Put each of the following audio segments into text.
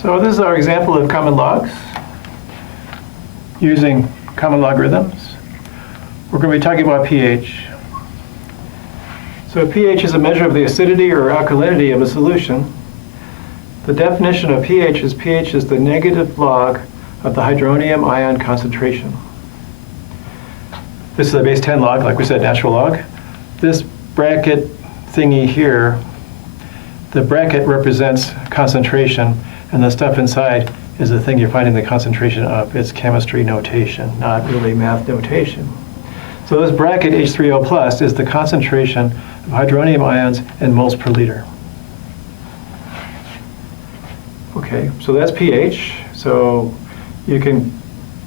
So this is our example of common logs using common logarithms. We're going to be talking about pH. So pH is a measure of the acidity or alkalinity of a solution. The definition of pH is the negative log of the hydronium ion concentration. This is a base 10 log, like we said, natural log. This bracket thingy here, the bracket represents concentration, and the stuff inside is the thing you're finding the concentration of. It's chemistry notation, not really math notation. So this bracket H3O plus is the concentration of hydronium ions in moles per liter. Okay, so that's pH. So you can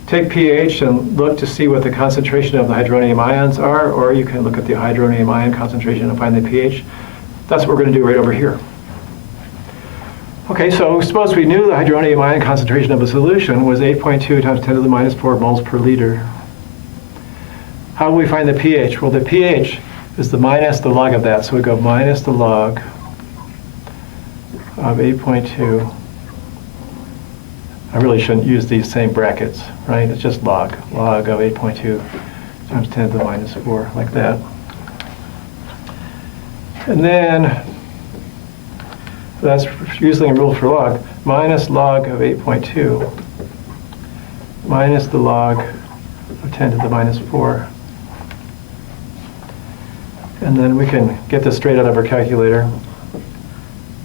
take pH and look to see what the concentration of the hydronium ions are, or you can look at the hydronium ion concentration and find the pH. That's what we're going to do right over here. Okay, so suppose we knew the hydronium ion concentration of a solution was 8.2 times 10 to the minus 4 moles per liter. How do we find the pH? Well, the pH is the minus the log of that. So we go minus the log of 8.2. I really shouldn't use these same brackets, right? It's just log of 8.2 times 10 to the minus 4, like that. And then, that's using a rule for log, minus log of 8.2 minus the log of 10 to the minus 4. And then we can get this straight out of our calculator.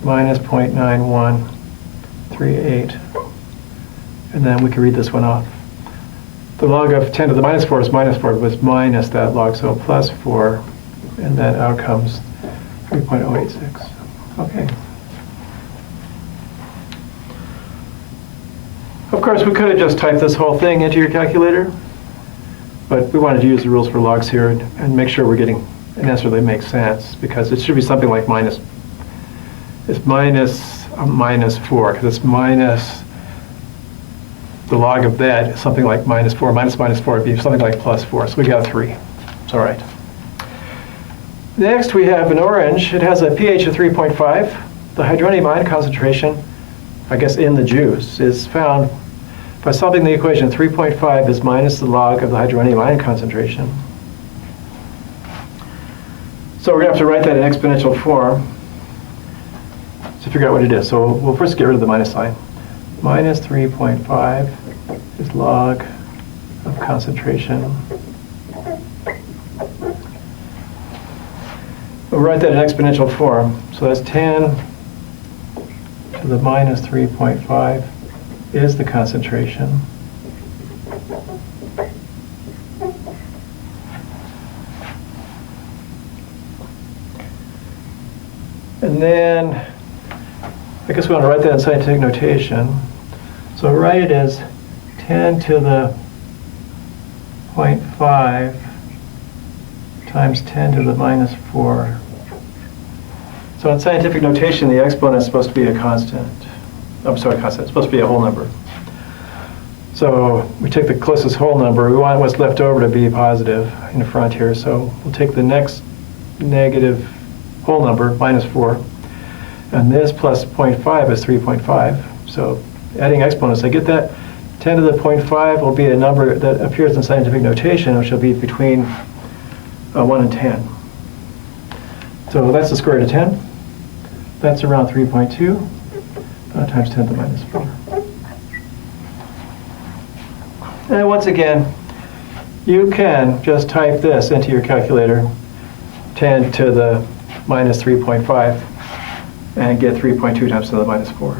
Minus 0.9138. And then we can read this one off. The log of 10 to the minus 4 is minus 4, but it's minus that log, so plus 4. And then out comes 3.086. Okay. Of course, we could have just typed this whole thing into your calculator, but we wanted to use the rules for logs here and make sure we're getting an answer that makes sense, because it should be something like minus 4, because it's minus the log of that, something like minus 4. Minus 4 would be something like plus 4, so we got 3. It's all right. Next, we have an orange. It has a pH of 3.5. The hydronium ion concentration, I guess in the juice, is found by solving the equation 3.5 is minus the log of the hydronium ion concentration. So we're going to have to write that in exponential form to figure out what it is. So we'll first get rid of the minus sign. Minus 3.5 is log of concentration. We'll write that in exponential form. So that's 10 to the minus 3.5 is the concentration. And then, I guess we want to write that in scientific notation. So write it as 10 to the 0.5 times 10 to the minus 4. So in scientific notation, the exponent is supposed to be a constant. I'm sorry, constant. It's supposed to be a whole number. So we take the closest whole number. We want what's left over to be positive in the front here. So we'll take the next negative whole number, minus 4. And this plus 0.5 is 3.5. So adding exponents, I get that. 10 to the 0.5 will be a number that appears in scientific notation, which will be between 1 and 10. So that's the square root of 10. That's around 3.2 times 10 to the minus 4. And once again, you can just type this into your calculator, 10 to the minus 3.5, and get 3.2 times 10 to the minus 4.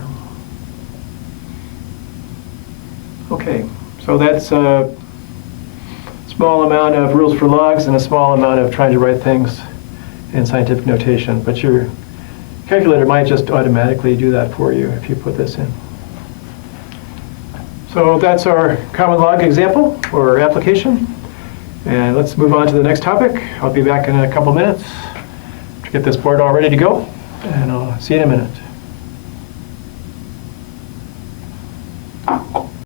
Okay, so that's a small amount of rules for logs and a small amount of trying to write things in scientific notation, but your calculator might just automatically do that for you if you put this in. So that's our common log example or application. And let's move on to the next topic. I'll be back in a couple minutes to get this board all ready to go, and I'll see you in a minute.